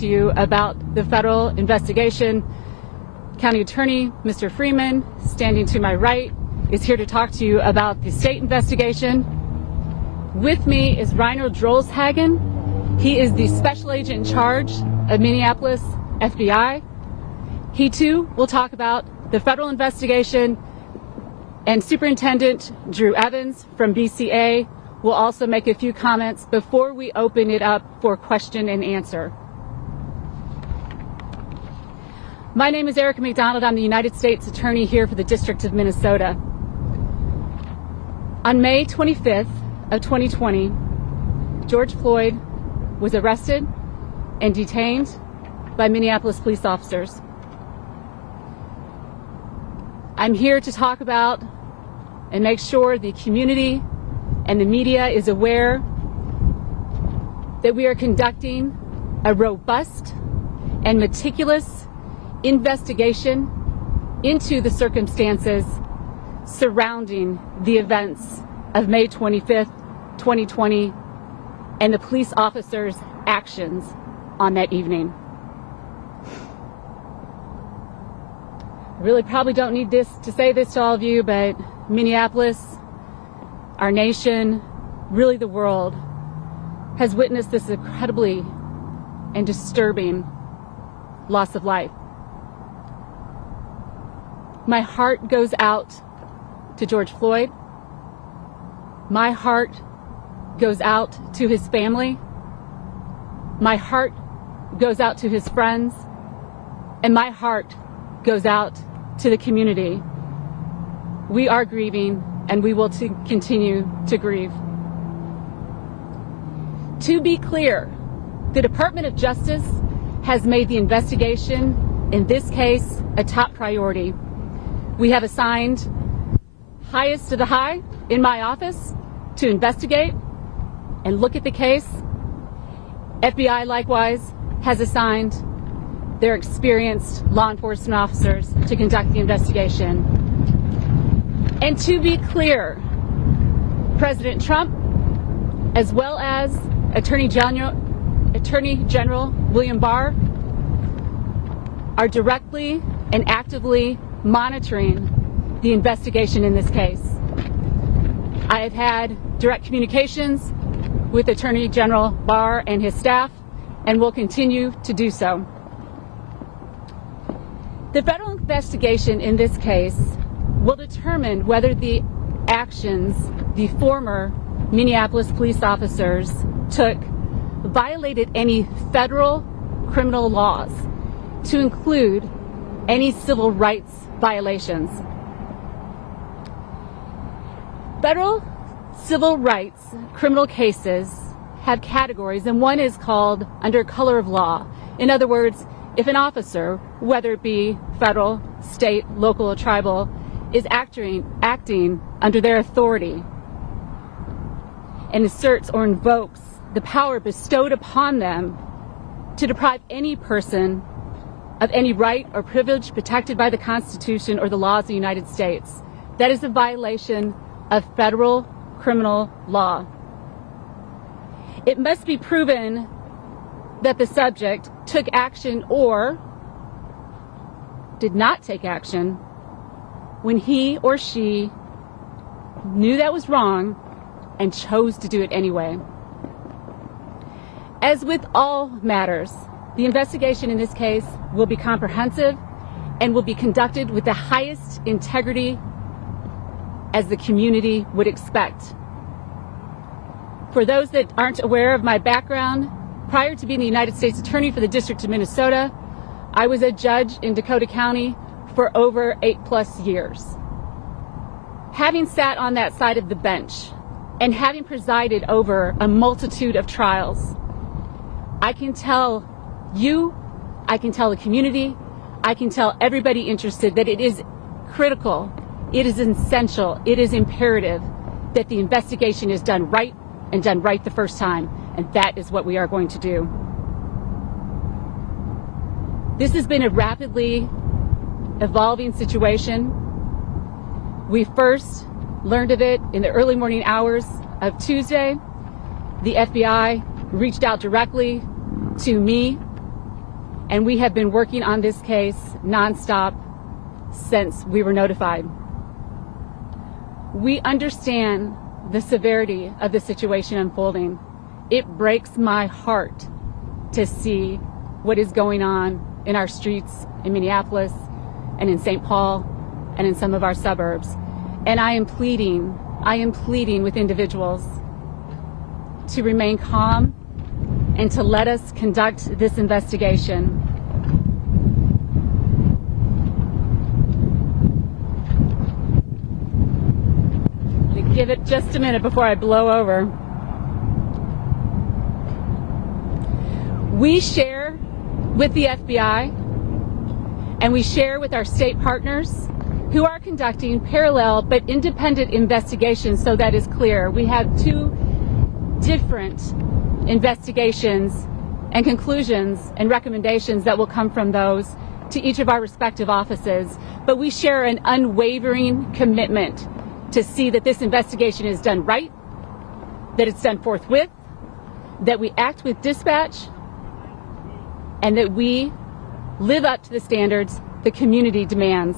to you about the federal investigation. County Attorney Mr. Freeman, standing to my right, is here to talk to you about the state investigation. With me is Reiner Drolshagen. He is the special agent in charge of Minneapolis FBI. He too will talk about the federal investigation, and Superintendent Drew Evans from BCA will also make a few comments before we open it up for question and answer. My name is Erica McDonald. I'm the United States Attorney here for the District of Minnesota. On May 25th of 2020, George Floyd was arrested and detained by Minneapolis police officers. I'm here to talk about and make sure the community and the media is aware that we are conducting a robust and meticulous investigation into the circumstances surrounding the events of May 25th, 2020, and the police officers' actions on that evening. I really probably don't need to say this to all of you, but Minneapolis, our nation, really the world, has witnessed this incredibly and disturbing loss of life. My heart goes out to George Floyd. My heart goes out to his family. My heart goes out to his friends. And my heart goes out to the community. We are grieving, and we will continue to grieve. To be clear, the Department of Justice has made the investigation in this case a top priority. We have assigned highest of the high in my office to investigate and look at the case. FBI likewise has assigned their experienced law enforcement officers to conduct the investigation. And to be clear, President Trump, as well as Attorney General William Barr, are directly and actively monitoring the investigation in this case. I have had direct communications with Attorney General Barr and his staff, and will continue to do so. The federal investigation in this case will determine whether the actions the former Minneapolis police officers took violated any federal criminal laws, to include any civil rights violations. Federal civil rights criminal cases have categories, and one is called under color of law. In other words, if an officer, whether it be federal, state, local, or tribal, is acting under their authority and asserts or invokes the power bestowed upon them to deprive any person of any right or privilege protected by the Constitution or the laws of the United States, that is a violation of federal criminal law. It must be proven that the subject took action or did not take action when he or she knew that was wrong and chose to do it anyway. As with all matters, the investigation in this case will be comprehensive and will be conducted with the highest integrity as the community would expect. For those that aren't aware of my background, prior to being the United States Attorney for the District of Minnesota, I was a judge in Dakota County for over 8+ years. Having sat on that side of the bench and having presided over a multitude of trials, I can tell you, I can tell the community, I can tell everybody interested that it is critical, it is essential, it is imperative that the investigation is done right and done right the first time, and that is what we are going to do. This has been a rapidly evolving situation. We first learned of it in the early morning hours of Tuesday. The FBI reached out directly to me and we have been working on this case nonstop since we were notified. We understand the severity of the situation unfolding. It breaks my heart to see what is going on in our streets in Minneapolis and in St. Paul and in some of our suburbs. And I am pleading with individuals to remain calm and to let us conduct this investigation. Give it just a minute before I blow over. We share with the FBI and we share with our state partners who are conducting parallel but independent investigations, so that is clear. We have two different investigations and conclusions and recommendations that will come from those to each of our respective offices, but we share an unwavering commitment to see that this investigation is done right, that it's done forthwith, that we act with dispatch, and that we live up to the standards the community demands.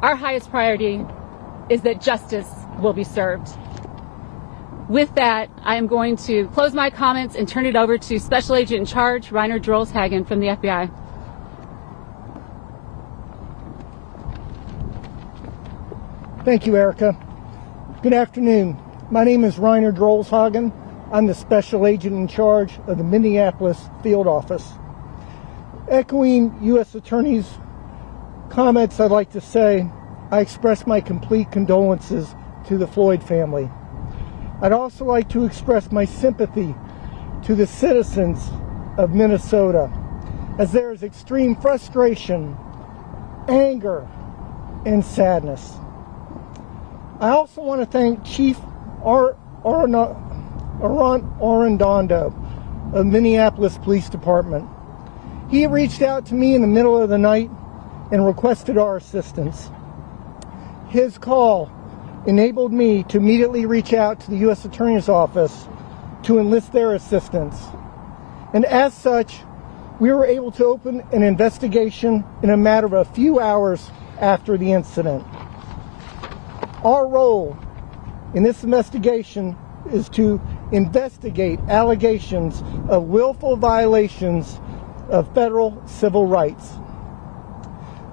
Our highest priority is that justice will be served. With that, I am going to close my comments and turn it over to Special Agent in Charge, Reiner Drolshagen from the FBI. Thank you, Erica. Good afternoon. My name is Reiner Drolshagen. I'm the Special Agent in Charge of the Minneapolis Field Office. Echoing U.S. Attorney's comments, I'd like to say I express my complete condolences to the Floyd family. I'd also like to express my sympathy to the citizens of Minnesota, as there is extreme frustration, anger, and sadness. I also want to thank Chief Arredondo of Minneapolis Police Department. He reached out to me in the middle of the night and requested our assistance. His call enabled me to immediately reach out to the U.S. Attorney's Office to enlist their assistance. And as such, we were able to open an investigation in a matter of a few hours after the incident. Our role in this investigation is to investigate allegations of willful violations of federal civil rights.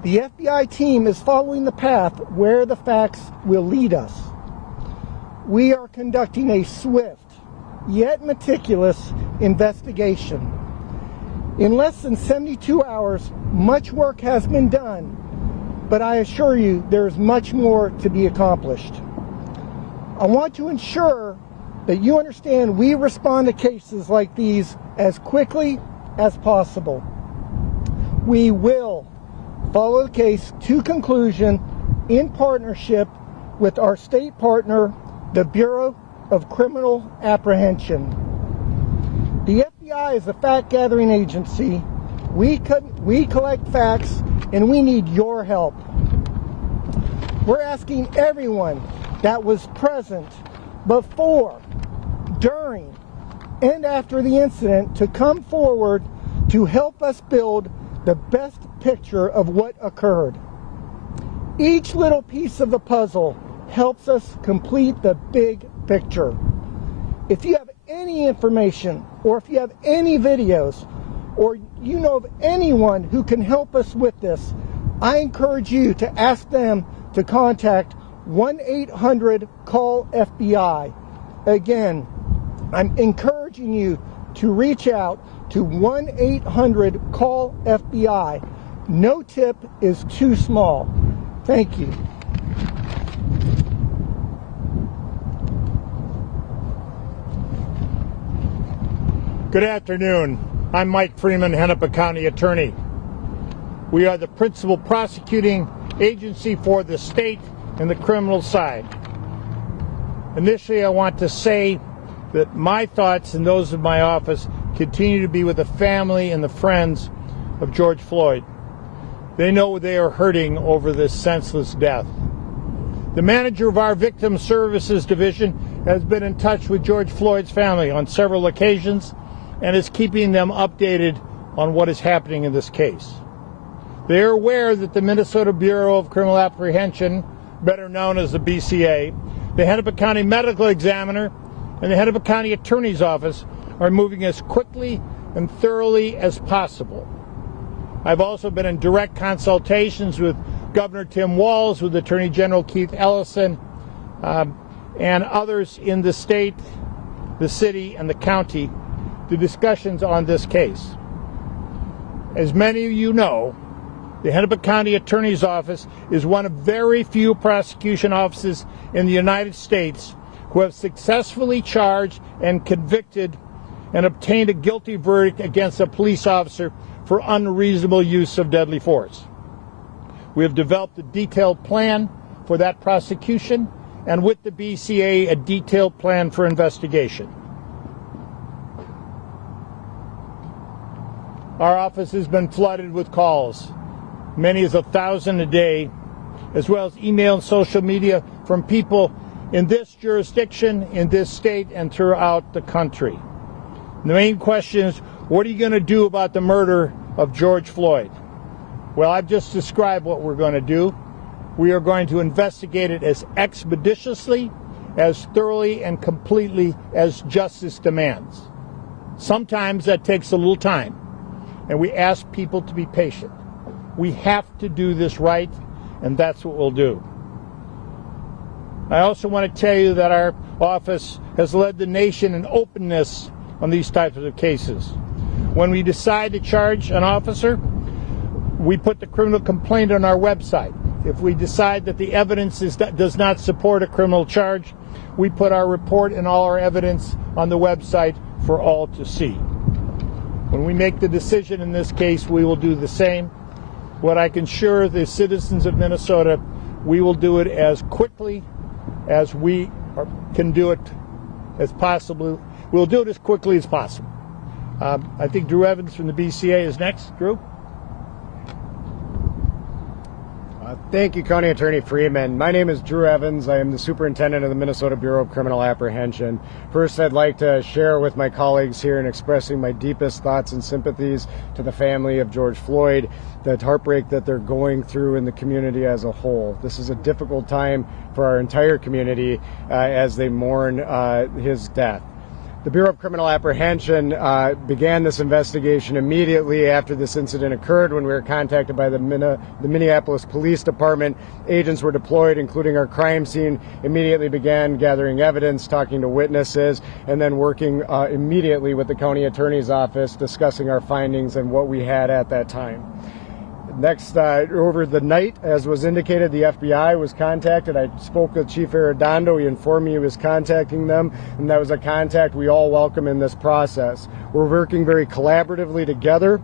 The FBI team is following the path where the facts will lead us. We are conducting a swift, yet meticulous investigation. In less than 72 hours, much work has been done, but I assure you there is much more to be accomplished. I want to ensure that you understand we respond to cases like these as quickly as possible. We will follow the case to conclusion in partnership with our state partner, the Bureau of Criminal Apprehension. The FBI is a fact-gathering agency. We collect facts, and we need your help. We're asking everyone that was present before, during, and after the incident to come forward to help us build the best picture of what occurred. Each little piece of the puzzle helps us complete the big picture. If you have any information, or if you have any videos, or you know of anyone who can help us with this, I encourage you to ask them to contact 1-800-CALL-FBI. Again, I'm encouraging you to reach out to 1-800-CALL-FBI. No tip is too small. Thank you. Good afternoon. I'm Mike Freeman, Hennepin County Attorney. We are the principal prosecuting agency for the state and the criminal side. Initially, I want to say that my thoughts and those of my office continue to be with the family and the friends of George Floyd. They know they are hurting over this senseless death. The manager of our Victim Services Division has been in touch with George Floyd's family on several occasions. and is keeping them updated on what is happening in this case. They are aware that the Minnesota Bureau of Criminal Apprehension, better known as the BCA, the Hennepin County Medical Examiner, and the Hennepin County Attorney's Office are moving as quickly and thoroughly as possible. I've also been in direct consultations with Governor Tim Walz, with Attorney General Keith Ellison, and others in the state, the city, and the county, the discussions on this case. As many of you know, the Hennepin County Attorney's Office is one of very few prosecution offices in the United States who have successfully charged and convicted and obtained a guilty verdict against a police officer for unreasonable use of deadly force. We have developed a detailed plan for that prosecution, and with the BCA, a detailed plan for investigation. Our office has been flooded with calls, many as 1,000 a day, as well as email and social media from people in this jurisdiction, in this state, and throughout the country. The main question is, what are you going to do about the murder of George Floyd? Well, I've just described what we're going to do. We are going to investigate it as expeditiously, as thoroughly, and completely as justice demands. Sometimes that takes a little time, and we ask people to be patient. We have to do this right, and that's what we'll do. I also want to tell you that our office has led the nation in openness on these types of cases. When we decide to charge an officer, we put the criminal complaint on our website. If we decide that the evidence does not support a criminal charge, we put our report and all our evidence on the website for all to see. When we make the decision in this case, we will do the same. What I can assure the citizens of Minnesota, we will do it as quickly as we can do it as possible. We'll do it as quickly as possible. I think Drew Evans from the BCA is next. Drew? Thank you, County Attorney Freeman. My name is Drew Evans. I am the Superintendent of the Minnesota Bureau of Criminal Apprehension. First, I'd like to share with my colleagues here in expressing my deepest thoughts and sympathies to the family of George Floyd, the heartbreak that they're going through in the community as a whole. This is a difficult time for our entire community as they mourn his death. The Bureau of Criminal Apprehension began this investigation immediately after this incident occurred when we were contacted by the Minneapolis Police Department. Agents were deployed, including our crime scene, immediately began gathering evidence, talking to witnesses, and then working immediately with the County Attorney's Office, discussing our findings and what we had at that time. Next, over the night, as was indicated, the FBI was contacted. I spoke with Chief Arredondo. He informed me he was contacting them, and that was a contact we all welcome in this process. We're working very collaboratively together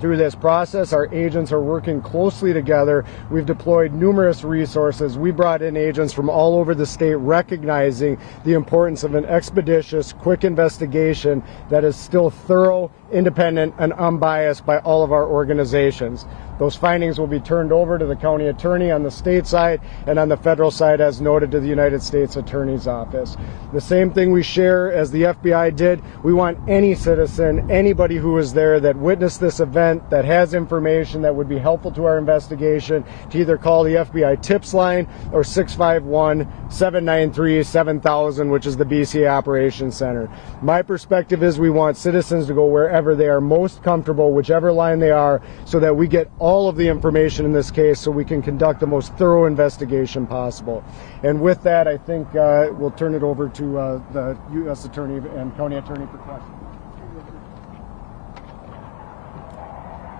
through this process. Our agents are working closely together. We've deployed numerous resources. We brought in agents from all over the state, recognizing the importance of an expeditious, quick investigation that is still thorough, independent, and unbiased by all of our organizations. Those findings will be turned over to the county attorney on the state side and on the federal side, as noted, to the United States Attorney's Office. The same thing we share as the FBI did. We want any citizen, anybody who is there that witnessed this event, that has information that would be helpful to our investigation, to either call the FBI tips line or 651-793-7000, which is the BCA Operations Center. My perspective is we want citizens to go wherever they are most comfortable, whichever line they are, so that we get all of the information in this case so we can conduct the most thorough investigation possible. And with that, I think we'll turn it over to the U.S. Attorney and County Attorney for questions.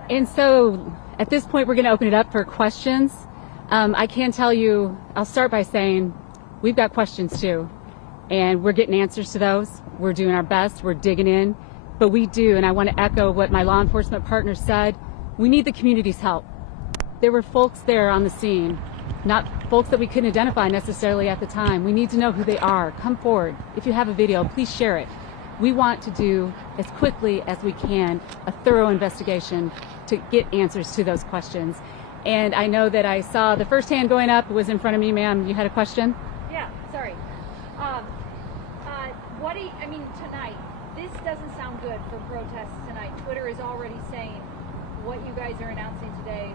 And so at this point, we're going to open it up for questions. I can tell you, I'll start by saying we've got questions too, and we're getting answers to those. We're doing our best. We're digging in. But we do, and I want to echo what my law enforcement partner said, we need the community's help. There were folks there on the scene, not folks that we couldn't identify necessarily at the time. We need to know who they are. Come forward. If you have a video, please share it. We want to do, as quickly as we can, a thorough investigation to get answers to those questions. And I know that I saw the first hand going up was in front of me. Ma'am, you had a question? Yeah, sorry. Tonight, this doesn't sound good for protests tonight. Twitter is already saying what you guys are announcing today.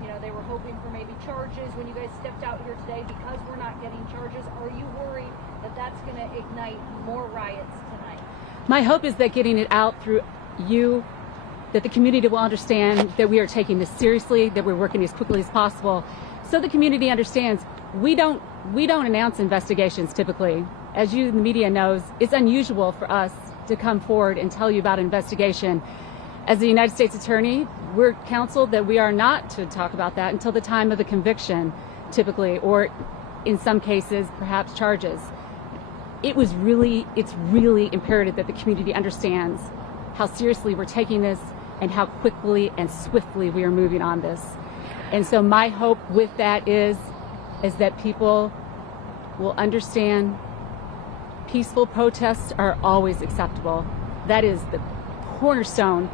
You know, they were hoping for maybe charges when you guys stepped out here today. Because we're not getting charges, are you worried that that's going to ignite more riots tonight? My hope is that getting it out through you, that the community will understand that we are taking this seriously, that we're working as quickly as possible, so the community understands we don't announce investigations typically. As you, the media, knows, it's unusual for us to come forward and tell you about an investigation. As the United States Attorney, we're counseled that we are not to talk about that until the time of the conviction, typically, or in some cases, perhaps charges. It's really imperative that the community understands how seriously we're taking this and how quickly and swiftly we are moving on this. And so my hope with that is that people will understand peaceful protests are always acceptable. That is the cornerstone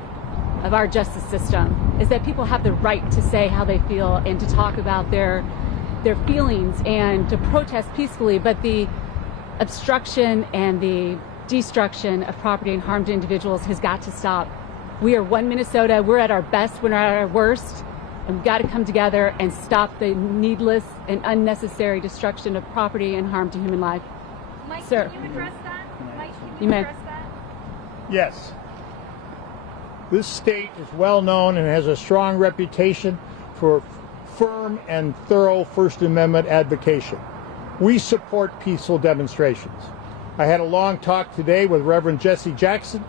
of our justice system, is that people have the right to say how they feel and to talk about their feelings and to protest peacefully, but the obstruction and the destruction of property and harm to individuals has got to stop. We are one Minnesota. We're at our best, we're at our worst, and we've got to come together and stop the needless and unnecessary destruction of property and harm to human life. Mike, Sir. can you address that? Mike, can You you may. address that? Yes. This state is well known and has a strong reputation for firm and thorough First Amendment advocacy. We support peaceful demonstrations. I had a long talk today with Reverend Jesse Jackson,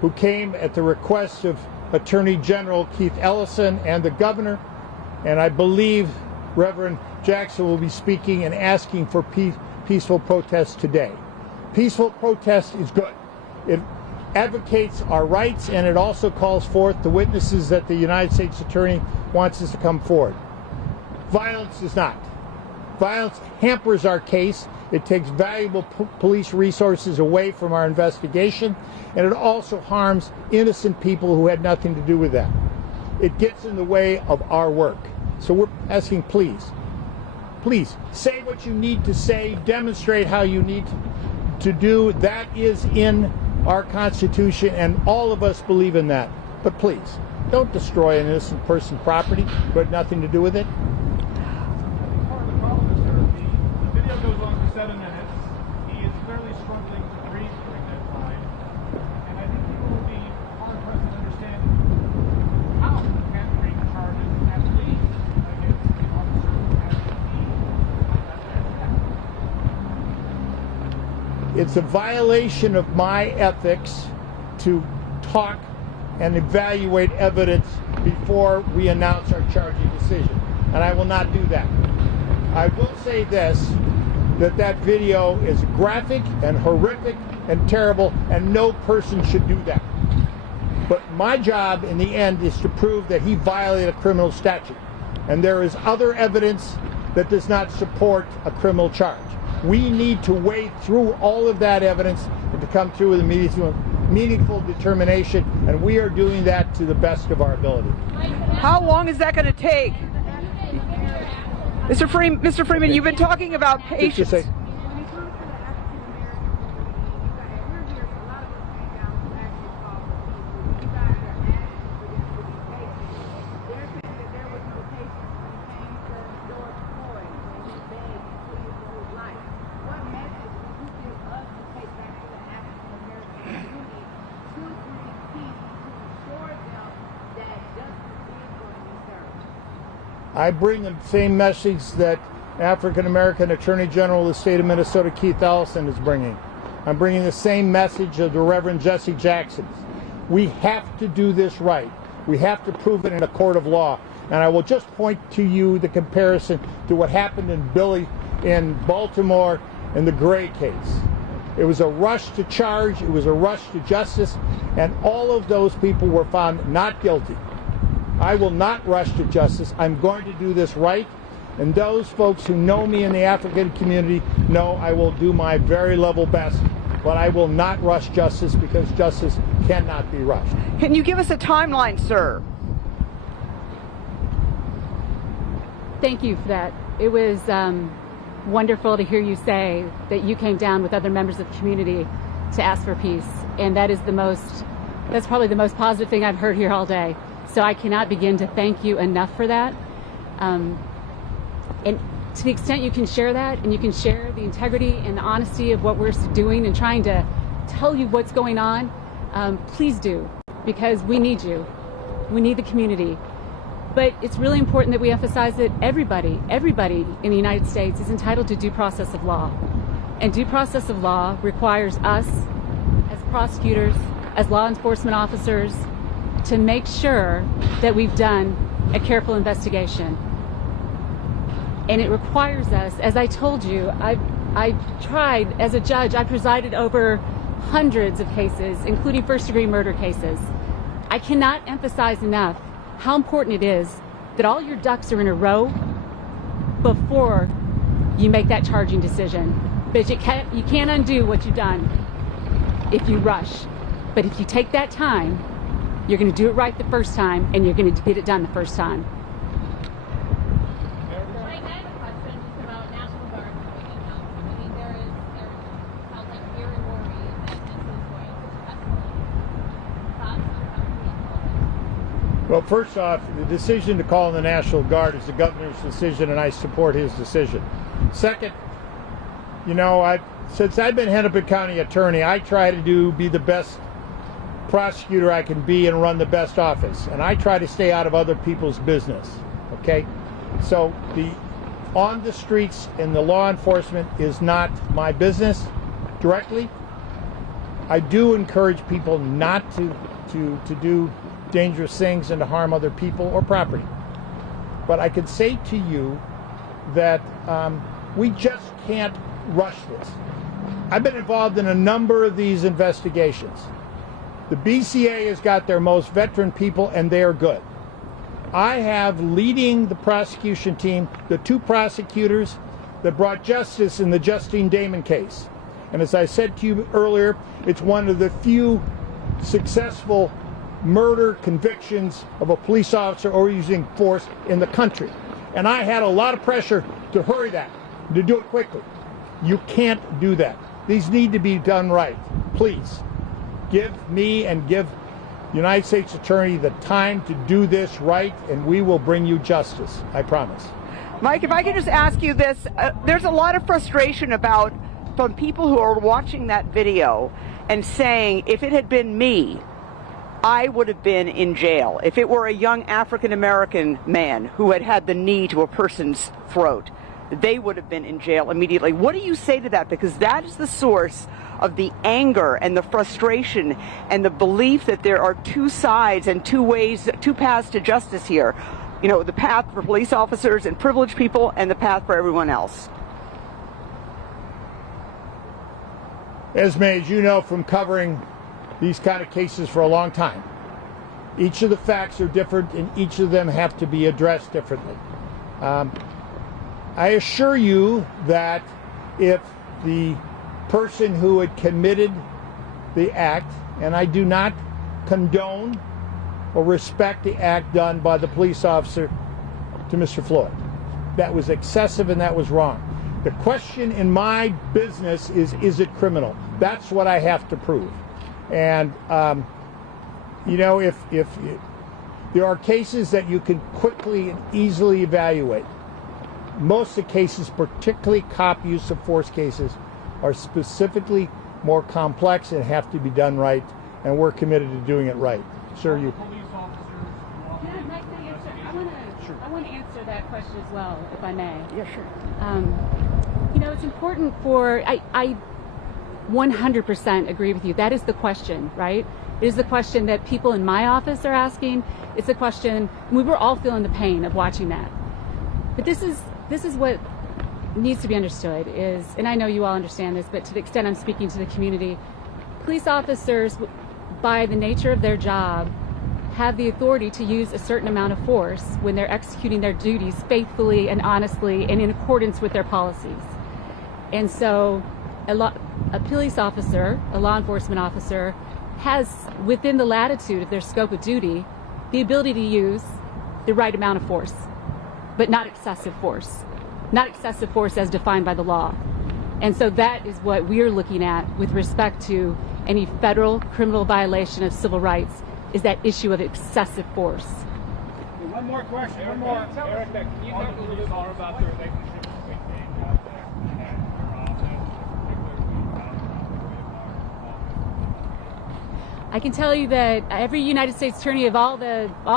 who came at the request of Attorney General Keith Ellison and the governor, and I believe Reverend Jackson will be speaking and asking for peaceful protests today. Peaceful protest is good. It advocates our rights, and it also calls forth the witnesses that the United States Attorney wants us to come forward. Violence does not. Violence hampers our case. It takes valuable police resources away from our investigation, and it also harms innocent people who had nothing to do with that. It gets in the way of our work. So we're asking, please, say what you need to say, demonstrate how you need to do. That is in our Constitution, and all of us believe in that. But please, don't destroy an innocent person's property who had nothing to do with it. Part of the problem is, sir, the video goes on for 7 minutes. He is clearly struggling to breathe during that time. And I think people will be hard-pressed to understand how you can bring charges at least against the officer who has to be on that. It's a violation of my ethics to talk and evaluate evidence before we announce our charging decision, and I will not do that. I will say this, that video is graphic and horrific and terrible, and no person should do that. But my job in the end is to prove that he violated a criminal statute, and there is other evidence that does not support a criminal charge. We need to wade through all of that evidence and to come through with a meaningful determination, and we are doing that to the best of our ability. How long is that going to take? Mr. Freeman, you've been talking about patience. I bring the same message that African-American Attorney General of the state of Minnesota, Keith Ellison, is bringing. I'm bringing the same message of the Reverend Jesse Jackson. We have to do this right. We have to prove it in a court of law. And I will just point to you the comparison to what happened in Baltimore in the Gray case. It was a rush to charge, it was a rush to justice, and all of those people were found not guilty. I will not rush to justice. I'm going to do this right. And those folks who know me in the African community know I will do my very level best, but I will not rush justice, because justice cannot be rushed. Can you give us a timeline, sir? Thank you for that. It was wonderful to hear you say that you came down with other members of the community to ask for peace. And that's probably the most positive thing I've heard here all day. So I cannot begin to thank you enough for that. And to the extent you can share that, and you can share the integrity and the honesty of what we're doing and trying to tell you what's going on, please do, because we need you. We need the community. But it's really important that we emphasize that everybody in the United States is entitled to due process of law. And due process of law requires us, as prosecutors, as law enforcement officers, to make sure that we've done a careful investigation. And it requires us, as I told you, I tried, as a judge, I presided over hundreds of cases, including first-degree murder cases. I cannot emphasize enough how important it is that all your ducks are in a row before you make that charging decision. But you can't undo what you've done if you rush. But if you take that time, you're going to do it right the first time, and you're going to get it done the first time. Mike, I have a question just about National Guard coming in now. I mean, there sounds like very worried that this is going to escalate. Thoughts on how we handle it? Well, first off, the decision to call in the National Guard is the governor's decision, and I support his decision. Second, since I've been Hennepin County attorney, I try to be the best prosecutor I can be and run the best office, and I try to stay out of other people's business. Okay, so on the streets and the law enforcement is not my business directly. I do encourage people not to do dangerous things and to harm other people or property. But I can say to you that we just can't rush this. I've been involved in a number of these investigations. The BCA has got their most veteran people, and they are good. I have leading the prosecution team the two prosecutors that brought justice in the Justine Damon case. And as I said to you earlier, it's one of the few successful murder convictions of a police officer or using force in the country. And I had a lot of pressure to hurry that, to do it quickly. You can't do that. These need to be done right. Please, give me and give the United States Attorney the time to do this right, and we will bring you justice. I promise. Mike, if I could just ask you this, there's a lot of frustration from people who are watching that video and saying, if it had been me, I would have been in jail. If it were a young African-American man who had had the knee to a person's throat, they would have been in jail immediately. What do you say to that? Because that is the source of the anger and the frustration and the belief that there are two sides and two paths to justice here. The path for police officers and privileged people, and the path for everyone else. Esme, as you know from covering these kind of cases for a long time, each of the facts are different, and each of them have to be addressed differently. I assure you that if the person who had committed the act, and I do not condone or respect the act done by the police officer to Mr. Floyd. That was excessive and that was wrong. The question in my business is it criminal? That's what I have to prove. And, if there are cases that you can quickly and easily evaluate, most of the cases, particularly cop use of force cases, are specifically more complex and have to be done right, and we're committed to doing it right. Sir, you. I want to answer that question as well, if I may. Yeah, sure. It's important I 100% agree with you. That is the question, right? It is the question that people in my office are asking. It's a question, we were all feeling the pain of watching that. But this is what needs to be understood is, and I know you all understand this, but to the extent I'm speaking to the community, police officers, by the nature of their job, have the authority to use a certain amount of force when they're executing their duties faithfully and honestly and in accordance with their policies. And so a police officer, a law enforcement officer, has, within the latitude of their scope of duty, the ability to use the right amount of force, but not excessive force. Not excessive force as defined by the law. And so that is what we're looking at with respect to any federal criminal violation of civil rights is that issue of excessive force. One more question. One more. Erica, can you talk a little bit more about the relationship between being out there and your office, particularly about the way I can tell you that every United States attorney of all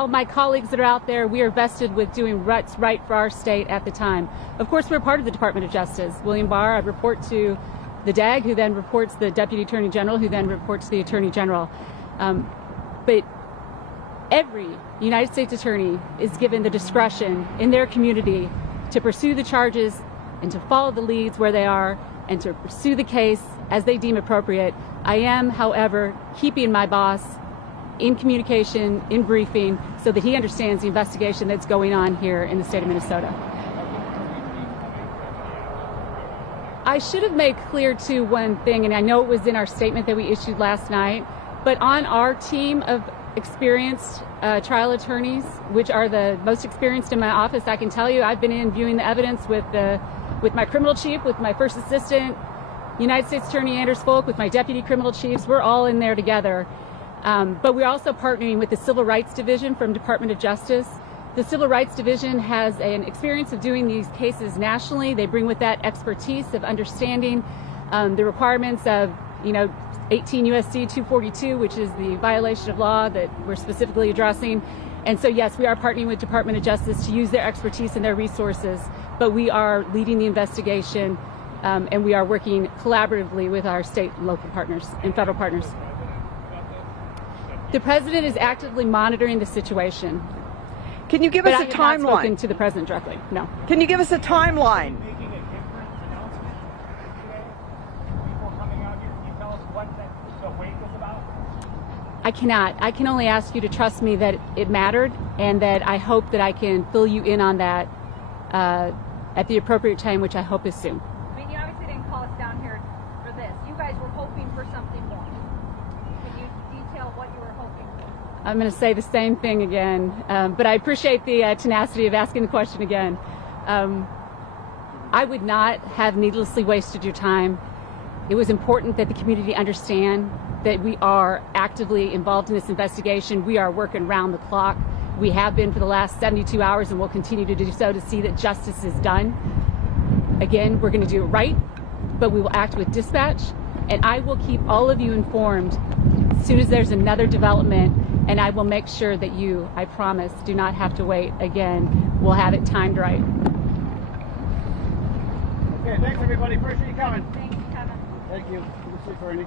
my colleagues that are out there, we are vested with doing what's right for our state at the time. Of course, we're part of the Department of Justice. William Barr, I report to the DAG, who then reports the Deputy Attorney General, who then reports to the Attorney General. But every United States attorney is given the discretion in their community to pursue the charges and to follow the leads where they are and to pursue the case as they deem appropriate. I am, however, keeping my boss in communication, in briefing, so that he understands the investigation that's going on here in the state of Minnesota. I should have made clear, too, one thing, and I know it was in our statement that we issued last night, but on our team of experienced trial attorneys, which are the most experienced in my office, I can tell you I've been in viewing the evidence with my criminal chief, with my first assistant, United States Attorney Anders Folk, with my deputy criminal chiefs. We're all in there together. But we're also partnering with the Civil Rights Division from Department of Justice. The Civil Rights Division has an experience of doing these cases nationally. They bring with that expertise of understanding the requirements of, 18 U.S.C. 242, which is the violation of law that we're specifically addressing. And so, yes, we are partnering with Department of Justice to use their expertise and their resources, but we are leading the investigation, and we are working collaboratively with our state and local partners and federal partners. The president is actively monitoring the situation. Can you give us a I have not spoken timeline? to the president directly. No. Can you give us a timeline? making a different announcement today before coming out here? Can you tell us what the wait was about? I cannot. I can only ask you to trust me that it mattered, and that I hope that I can fill you in on that at the appropriate time, which I hope is soon. I mean, you obviously didn't call us down here for this. You guys were hoping for something more. Can you detail what you were hoping for? I'm going to say the same thing again, but I appreciate the tenacity of asking the question again. I would not have needlessly wasted your time. It was important that the community understand that we are actively involved in this investigation. We are working round the clock. We have been for the last 72 hours and will continue to do so to see that justice is done. Again, we're going to do it right, but we will act with dispatch, and I will keep all of you informed as soon as there's another development, and I will make sure that you, I promise, do not have to wait again. We'll have it timed right. Okay, thanks everybody. Appreciate you coming. Thanks, Kevin. Thank you. Good to see you, Courtney.